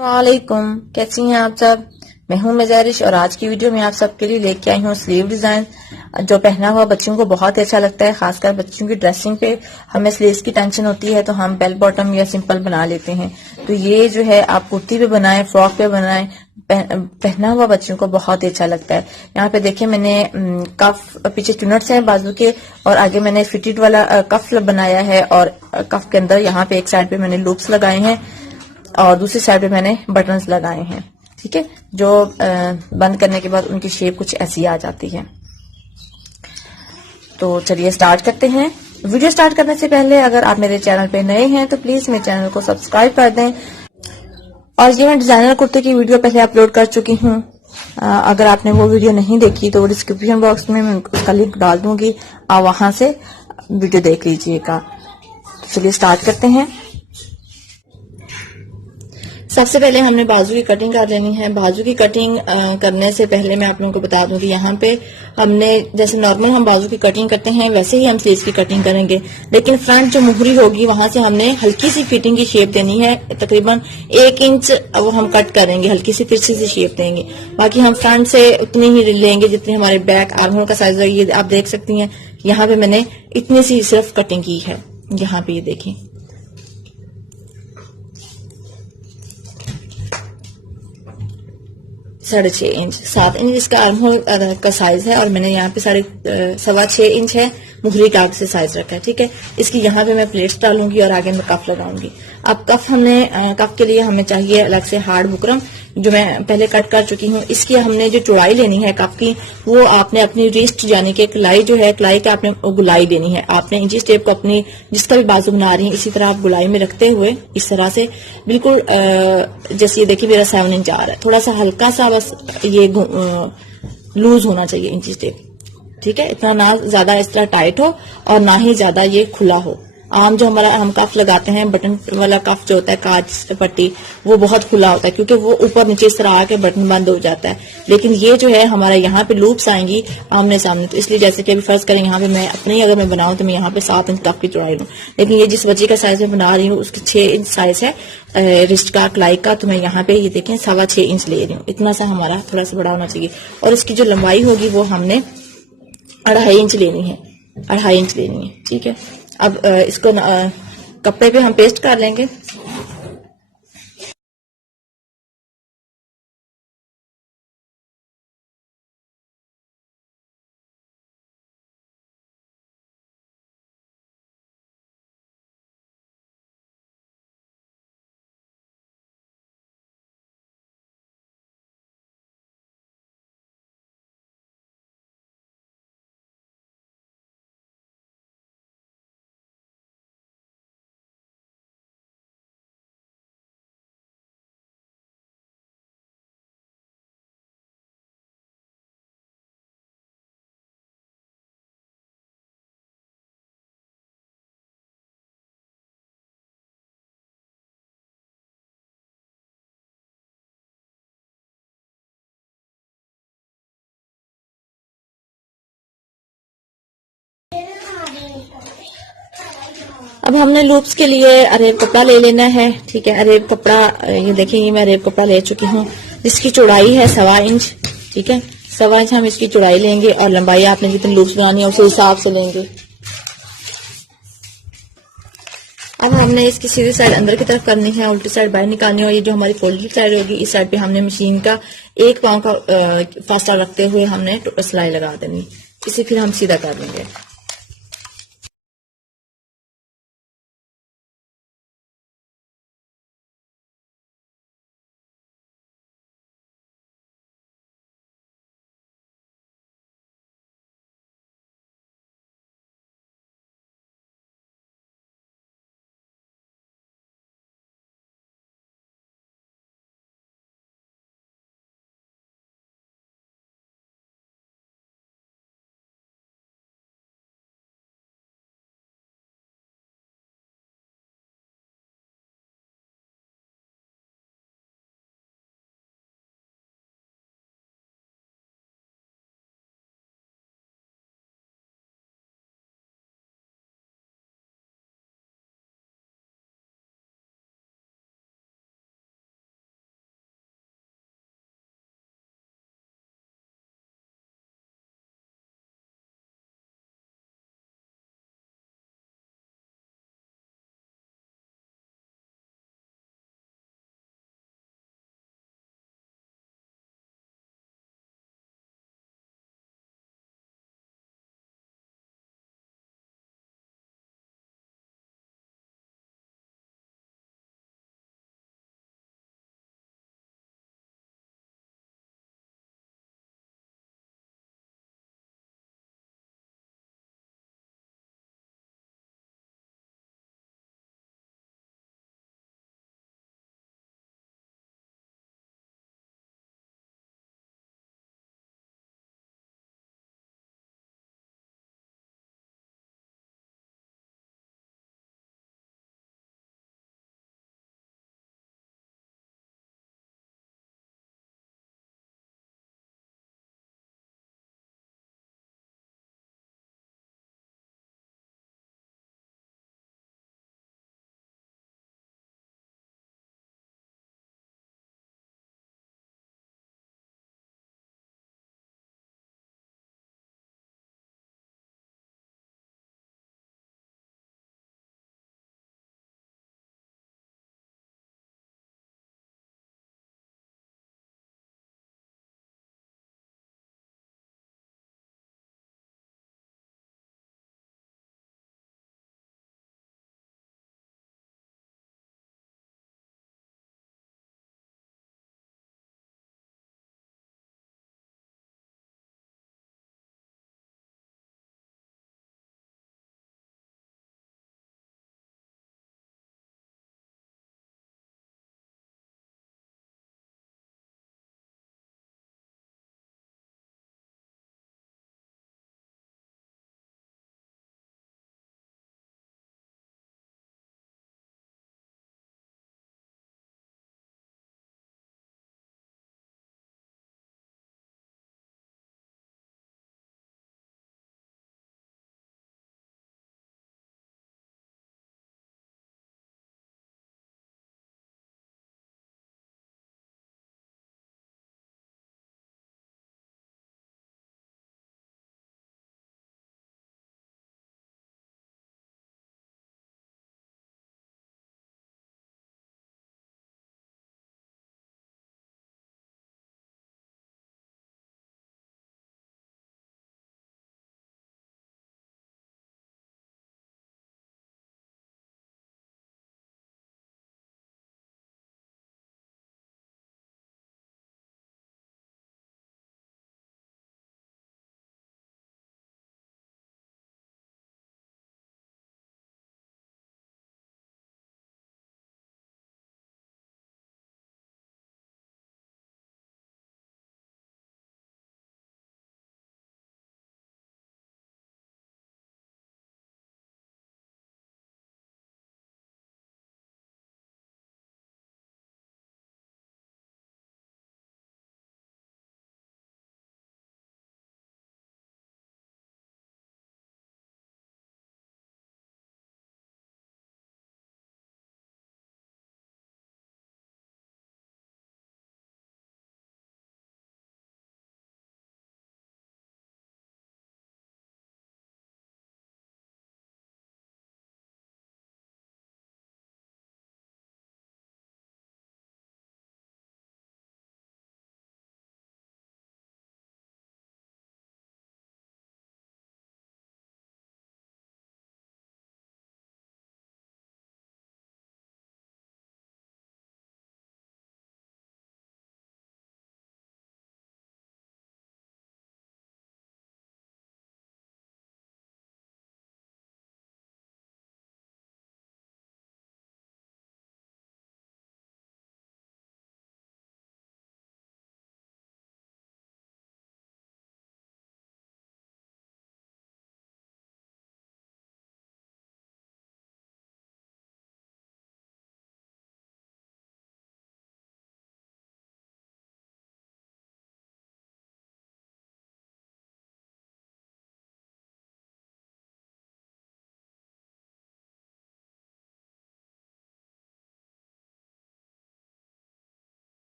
वालेकुम, कैसी हैं आप सब। मैं हूं मज़ारिश और आज की वीडियो में आप सबके लिए लेके आई हूं स्लीव डिजाइन जो पहना हुआ बच्चों को बहुत ही अच्छा लगता है। खासकर बच्चों की ड्रेसिंग पे हमें स्लीव्स की टेंशन होती है तो हम बेल बॉटम या सिंपल बना लेते हैं। तो ये जो है आप कुर्ती पे बनाएं, फ्रॉक पे बनाएं, पहना हुआ बच्चों को बहुत ही अच्छा लगता है। यहाँ पे देखिए मैंने कफ पीछे चुनट्स हैं बाजू के और आगे मैंने फिटेड वाला कफ बनाया है और कफ के अंदर यहाँ पे एक साइड पे मैंने लूप्स लगाए हैं और दूसरी साइड पे मैंने बटन्स लगाए हैं। ठीक है, जो बंद करने के बाद उनकी शेप कुछ ऐसी आ जाती है। तो चलिए स्टार्ट करते हैं। वीडियो स्टार्ट करने से पहले अगर आप मेरे चैनल पे नए हैं तो प्लीज मेरे चैनल को सब्सक्राइब कर दें। और ये मैं डिजाइनर कुर्ते की वीडियो पहले अपलोड कर चुकी हूँ। अगर आपने वो वीडियो नहीं देखी तो डिस्क्रिप्शन बॉक्स में मैं उसका लिंक डाल दूंगी, आप वहां से वीडियो देख लीजिएगा। तो चलिए स्टार्ट करते हैं। सबसे पहले हमने बाजू की कटिंग कर लेनी है। बाजू की कटिंग करने से पहले मैं आप लोगों को बता दूं कि यहाँ पे हमने जैसे नॉर्मल हम बाजू की कटिंग करते हैं वैसे ही हम स्लीव्स की कटिंग करेंगे, लेकिन फ्रंट जो मुहरी होगी वहां से हमने हल्की सी फिटिंग की शेप देनी है। तकरीबन 1 इंच वो हम कट करेंगे, हल्की सी तिरछी सी शेप देंगे। बाकी हम फ्रंट से उतनी ही लेंगे जितनी हमारे बैक आर्म होल का साइज है। ये आप देख सकती हैं यहाँ पे मैंने इतनी सी सिर्फ कटिंग की है। यहाँ पे ये देखें 6.5 इंच, 7 इंच इसका आर्म होल का साइज है और मैंने यहाँ पे 6.25 इंच है मुहरी का से साइज रखा है। ठीक है, इसकी यहाँ पे मैं प्लेट्स डालूंगी और आगे मैं कफ लगाऊंगी। अब कफ कफ के लिए हमें चाहिए अलग से हार्ड बुकरम जो मैं पहले कट कर चुकी हूँ। इसकी हमने जो चौड़ाई लेनी है कफ की वो आपने अपनी रिस्ट यानी कि कलाई जो है कलाई का आपने गुलाई देनी है। आपने इंची टेप को अपनी जिसका भी बाजू बना रही है इसी तरह आप गुलाई में रखते हुए इस तरह से बिल्कुल जैसे ये देखिए मेरा 7 इंच आ रहा है, थोड़ा सा हल्का सा बस ये लूज होना चाहिए इंची टेप। ठीक है, इतना ना ज्यादा इस तरह टाइट हो और ना ही ज्यादा ये खुला हो। आम जो हमारा हम कफ लगाते हैं बटन वाला कफ जो होता है कांच पट्टी वो बहुत खुला होता है क्योंकि वो ऊपर नीचे इस तरह आके बटन बंद हो जाता है। लेकिन ये जो है हमारा यहाँ पे लूप्स आएंगी आमने सामने, तो इसलिए जैसे कि अभी फर्ज करें यहाँ पे मैं अपने अगर मैं बनाऊं तो मैं यहाँ पे 7 इंच कफ की चौड़ाई लूं, लेकिन ये जिस बच्चे का साइज में बना रही हूँ उसकी 6 इंच साइज है रिस्ट का कलाई का, तो मैं यहाँ पे ये देखें 6.25 इंच ले रही हूँ। इतना सा हमारा थोड़ा सा बड़ा होना चाहिए और इसकी जो लंबाई होगी वो हमने 2.5 इंच लेनी है, 2.5 इंच लेनी है। ठीक है, अब इसको कपड़े पे हम पेस्ट कर लेंगे। अब हमने लूप्स के लिए अरेब कपड़ा ले लेना है। ठीक है, अरेब कपड़ा ये देखिए ये मैं अरेब कपड़ा ले चुकी हूँ जिसकी चौड़ाई है 1.25 इंच। ठीक है, 1.25 इंच हम इसकी चौड़ाई लेंगे और लंबाई आपने जितनी लूप्स बनानी है उस हिसाब से लेंगे। अब हमने इसकी सीधी साइड अंदर की तरफ करनी है, उल्टी साइड बाहर निकालनी है और ये जो हमारी फोल्डेड साइड होगी इस साइड पे हमने मशीन का 1 पाँव का फासला रखते हुए हमने सिलाई लगा देनी। इसे फिर हम सीधा कर लेंगे।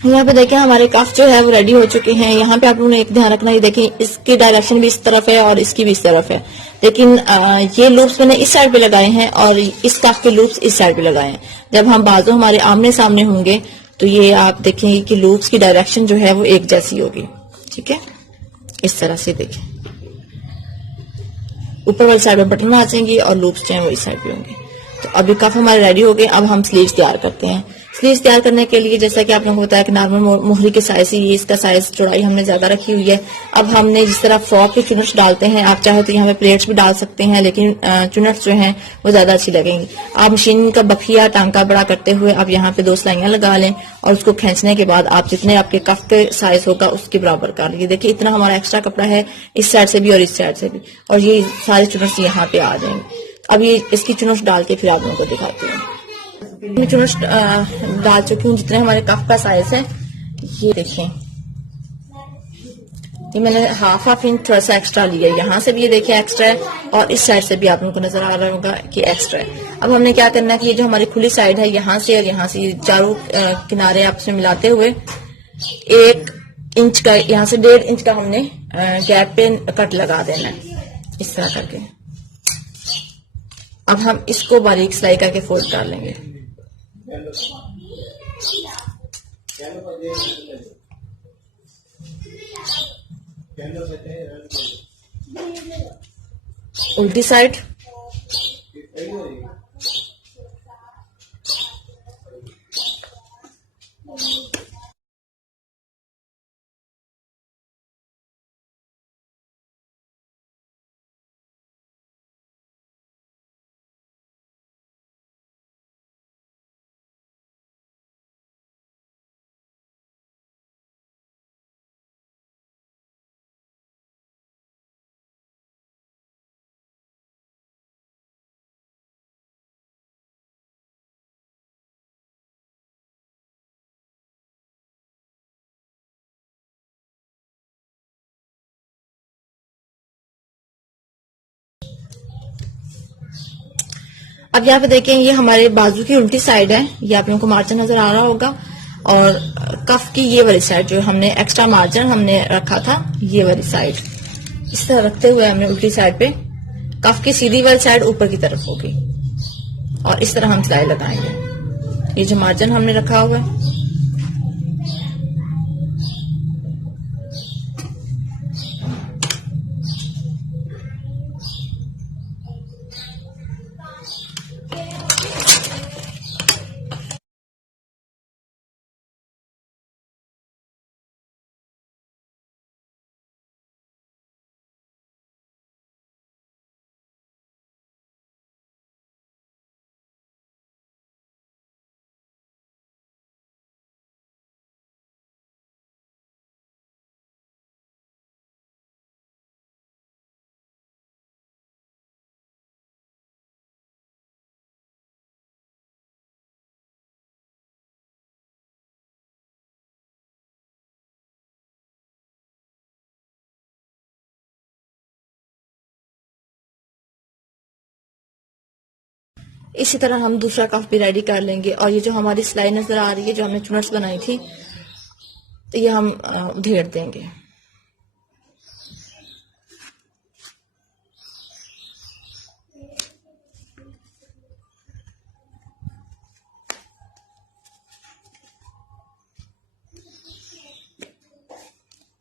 यहाँ पे देखें हमारे कफ जो है वो रेडी हो चुके हैं। यहाँ पे आप लोगों ने एक ध्यान रखना, ये देखें इसकी डायरेक्शन भी इस तरफ है और इसकी भी इस तरफ है, लेकिन ये लूप्स मैंने इस साइड पे लगाए हैं और इस कफ के लूप्स इस साइड पे लगाए हैं। जब हम बाजू हमारे आमने सामने होंगे तो ये आप देखेंगे कि लूप्स की डायरेक्शन जो है वो एक जैसी होगी। ठीक है, इस तरह से देखें, ऊपर वाली साइड में बटन आ जाएंगी और लूप्स जो है वो इस साइड पे होंगे। तो अभी कफ हमारे रेडी हो गए। अब हम स्लीव्स तैयार करते हैं। स्लीव्स तैयार करने के लिए जैसा कि आप लोगों को बताया कि नॉर्मल मोहरी के साइज ही, ये इसका साइज चौड़ाई हमने ज्यादा रखी हुई है। अब हमने जिस तरह फ्रॉक के चुनट्स डालते हैं, आप चाहे तो यहाँ पे प्लेट्स भी डाल सकते हैं, लेकिन चुनट्स जो हैं वो ज्यादा अच्छी लगेंगी। आप मशीन का बखिया टांका बड़ा करते हुए आप यहाँ पे 2 सिलाइयां लगा लें और उसको खींचने के बाद आप जितने आपके कफ के साइज होगा उसके बराबर कर लीजिए। देखिए इतना हमारा एक्स्ट्रा कपड़ा है इस साइड से भी और इस साइड से भी, और ये सारे चुनट्स यहाँ पे आ जाएंगे। अब ये इसकी चुनट्स डाल के फिर आप लोगों को दिखाती हूँ। मैं चुनट्स डाल चुकी हूँ जितने हमारे कफ का साइज है। ये देखें, ये मैंने हाफ इंच थोड़ा सा एक्स्ट्रा लिया है। यहाँ से भी ये देखें एक्स्ट्रा है और इस साइड से भी आप लोगों को नजर आ रहा होगा कि एक्स्ट्रा है। अब हमने क्या करना है कि ये जो हमारी खुली साइड है यहाँ से और यहाँ से चारों किनारे आपस में मिलाते हुए 1 इंच का, यहाँ से 1.5 इंच का हमने गैप पे कट लगा देना है इस तरह करके। अब हम इसको बारीक सिलाई करके फोल्ड कर लेंगे। उल्टी साइड, अब यहाँ पे देखें ये हमारे बाजू की उल्टी साइड है, ये आप लोगों को मार्जिन नजर आ रहा होगा, और कफ की ये वाली साइड जो हमने एक्स्ट्रा मार्जिन हमने रखा था, ये वाली साइड इस तरह रखते हुए हमने उल्टी साइड पे कफ की सीधी वाली साइड ऊपर की तरफ होगी और इस तरह हम सिलाई लगाएंगे। ये जो मार्जिन हमने रखा हुआ है इसी तरह हम दूसरा कफ भी रेडी कर लेंगे। और ये जो हमारी सिलाई नजर आ रही है जो हमने चुनट्स बनाई थी, तो ये हम उधेड़ देंगे।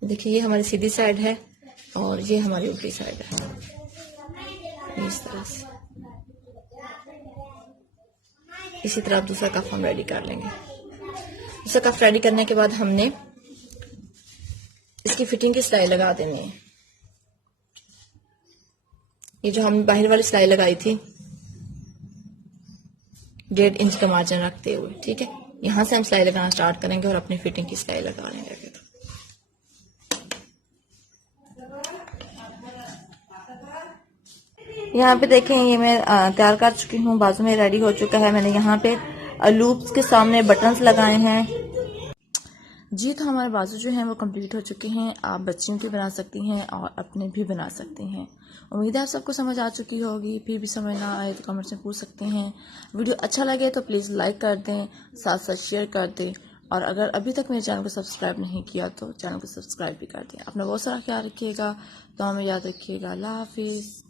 देखिए ये हमारी सीधी साइड है और ये हमारी उल्टी साइड है, इस तरह से। इसी तरह दूसरा कफ हम रेडी कर लेंगे। दूसरा कफ रेडी करने के बाद हमने इसकी फिटिंग की सिलाई लगा देनी है। ये जो हमने बाहर वाली सिलाई लगाई थी 1.5 इंच का मार्जिन रखते हुए, ठीक है, यहां से हम सिलाई लगाना स्टार्ट करेंगे और अपनी फिटिंग की सिलाई लगा लेंगे। फिर यहाँ पे देखें ये मैं तैयार कर चुकी हूँ, बाजू में रेडी हो चुका है। मैंने यहाँ पे लूप्स के सामने बटन्स लगाए हैं। जी तो हमारे बाजू जो हैं वो कंप्लीट हो चुके हैं। आप बच्चियों की बना सकती हैं और अपने भी बना सकती हैं। उम्मीद है आप सबको समझ आ चुकी होगी। फिर भी समझ ना आए तो कमेंट्स में पूछ सकते हैं। वीडियो अच्छा लगे तो प्लीज़ लाइक कर दें, साथ साथ शेयर कर दें और अगर अभी तक मेरे चैनल को सब्सक्राइब नहीं किया तो चैनल को सब्सक्राइब भी कर दें। अपना बहुत सारा ख्याल रखिएगा, तो हमें याद रखिएगा। अल्लाह हाफिज़।